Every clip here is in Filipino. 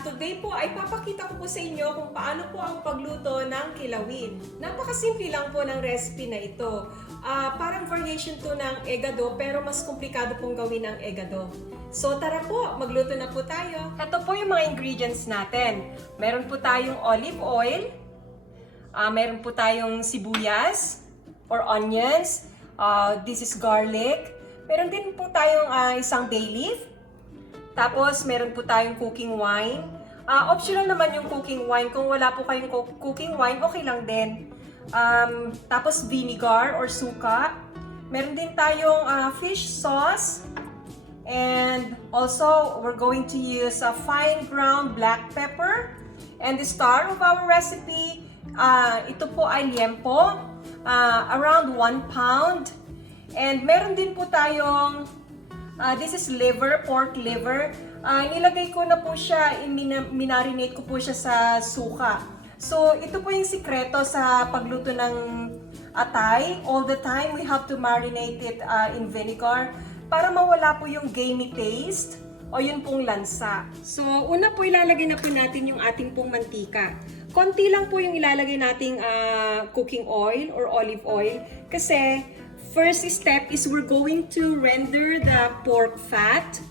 Today po ay papakita ko po sa inyo kung paano po ang pagluto ng kilawin. Napakasimple lang po ng recipe na ito. Parang variation to ng egado pero mas komplikado pong gawin ng egado. So tara po, magluto na po tayo. Ito po yung mga ingredients natin. Meron po tayong olive oil, meron po tayong sibuyas or onions, this is garlic, meron din po tayong isang bay leaf. Tapos, meron po tayong cooking wine. Optional naman yung cooking wine. Kung wala po kayong cooking wine, okay lang din. Tapos, vinegar or suka. Meron din tayong fish sauce. And also, we're going to use a fine ground black pepper. And the star of our recipe, ito po ay liempo. Around 1 pound. And meron din po tayong this is liver, pork liver. Nilagay ko na po siya, minarinate ko po siya sa suka. So, ito po yung sikreto sa pagluto ng atay. All the time, we have to marinate it in vinegar para mawala po yung gamey taste o yun pong lansa. So, una po ilalagay na po natin yung ating pong mantika. Konti lang po yung ilalagay nating cooking oil or olive oil kasi first step is we're going to render the pork fat.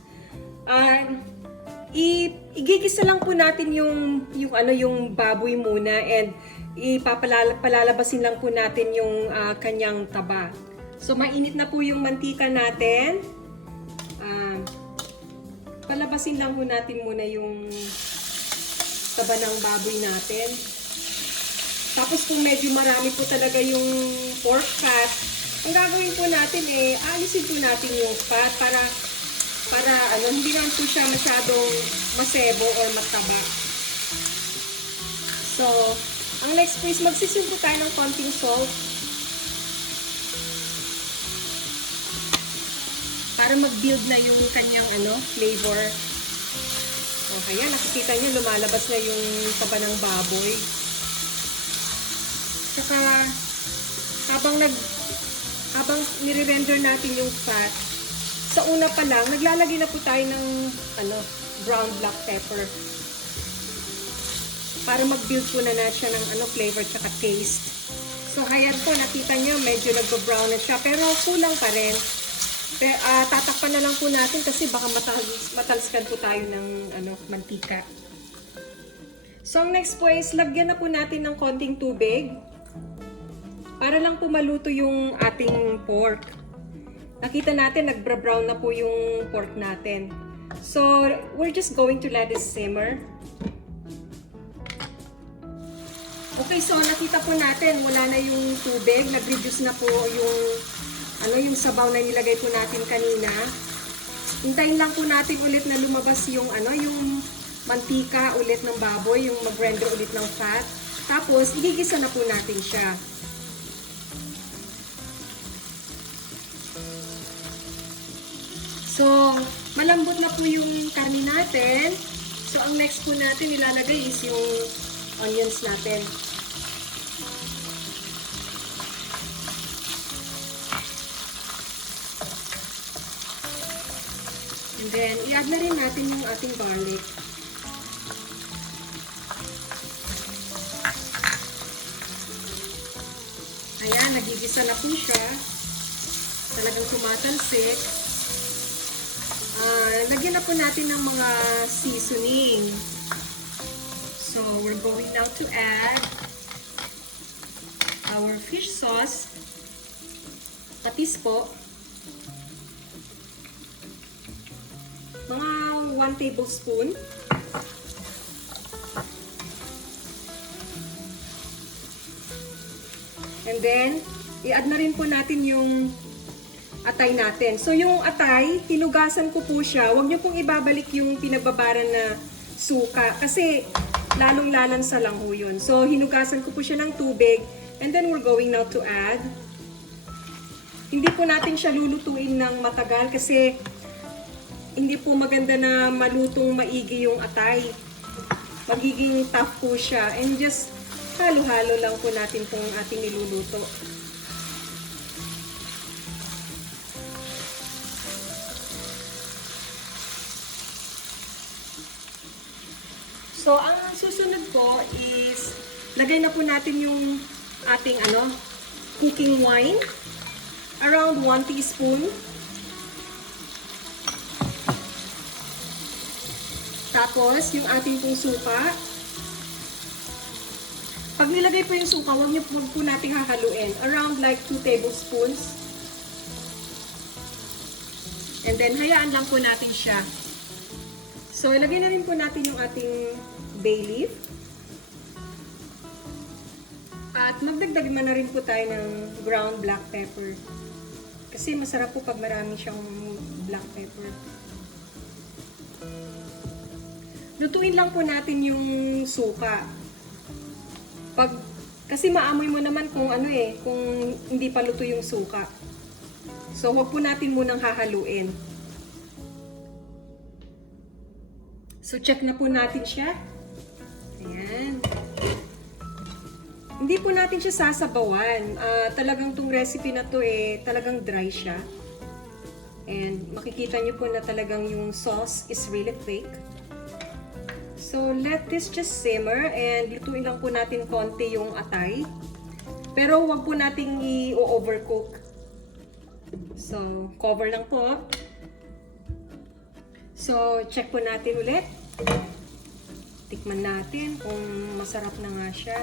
Igigisa lang po natin yung baboy muna and ipapalalabasin lang po natin yung kanyang taba. So mainit na po yung mantika natin. Palabasin lang po natin muna yung taba ng baboy natin. Tapos kung medyo marami po talaga yung pork fat, ang gagawin po natin alisin po natin yung fat para hindi naman po siya masyadong masebo or mataba. So, ang next po is magsisim po tayo ng konting salt para mag-build na yung kanyang flavor. O kaya nakikita niyo lumalabas na yung taba ng baboy. Saka habang nire-render natin yung fat, sa una pa lang, naglalagay na po tayo ng brown black pepper. Para mag-build po na siya ng flavor tsaka taste. So, ayan po, nakita nyo, medyo nag-brown na siya, pero kulang pa rin. Tatakpan na lang po natin kasi baka matalskan po tayo ng mantika. So, ang next po is, lagyan na po natin ng konting tubig. Para lang po maluto yung ating pork. Nakita natin, nag-brown na po yung pork natin. So, we're just going to let it simmer. Okay, so nakita po natin, wala na yung tubig. Nag-reduce na po yung sabaw na nilagay po natin kanina. Hintayin lang po natin ulit na lumabas yung mantika ulit ng baboy, yung mag-render ulit ng fat. Tapos, igigisa na po natin siya. So, malambot na po yung karne natin. So, ang next po natin ilalagay is yung onions natin. And then, i-add na rin natin yung ating garlic. Ayan, nagigisa na po siya. Talagang tumatalsik. Lagyan na po natin ng mga seasoning. So, we're going now to add our fish sauce. Patis po. Mga 1 tablespoon. And then, i-add na rin po natin yung atay natin. So, yung atay, hinugasan ko po siya. Huwag niyo pong ibabalik yung pinagbabaran na suka kasi lalong-lalansa lang ho yun. So, hinugasan ko po siya ng tubig and then we're going now to add. Hindi po natin siya lulutuin ng matagal kasi hindi po maganda na malutong maigi yung atay. Magiging tough po siya and just halo-halo lang po natin kung ating niluluto. po is lagay na po natin yung ating cooking wine. Around 1 teaspoon. Tapos, yung ating pong suka. Pag nilagay po yung suka, huwag po natin hahaluin. Around like 2 tablespoons. And then, hayaan lang po natin siya. So, ilagay na rin po natin yung ating bay leaf. At magdagdag na rin po tayo ng ground black pepper. Kasi masarap po pag marami siyang black pepper. Lutuin lang po natin yung suka. Kasi maamoy mo naman kung kung hindi pa luto yung suka. So, huwag po natin munang hahaluin. So, check na po natin siya. Ayan. Hindi po natin siya sasabawan. Talagang tong recipe na to talagang dry siya. And makikita nyo po na talagang yung sauce is really thick. So let this just simmer and lutuin lang po natin konti yung atay. Pero huwag po nating i-overcook. So cover lang po. So check po natin ulit. Tikman natin kung masarap na nga siya.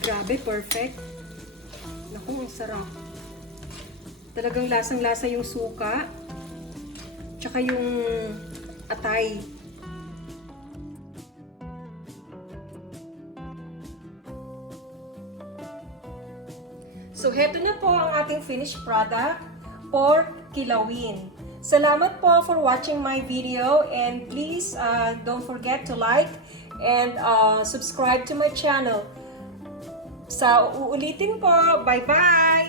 Grabe, perfect. Naku, ang sarap. Talagang lasang-lasa yung suka. Tsaka yung atay. So, heto na po ang ating finished product, pork kilawin. Salamat po for watching my video and please don't forget to like and subscribe to my channel. Sa uulitin po. Bye-bye!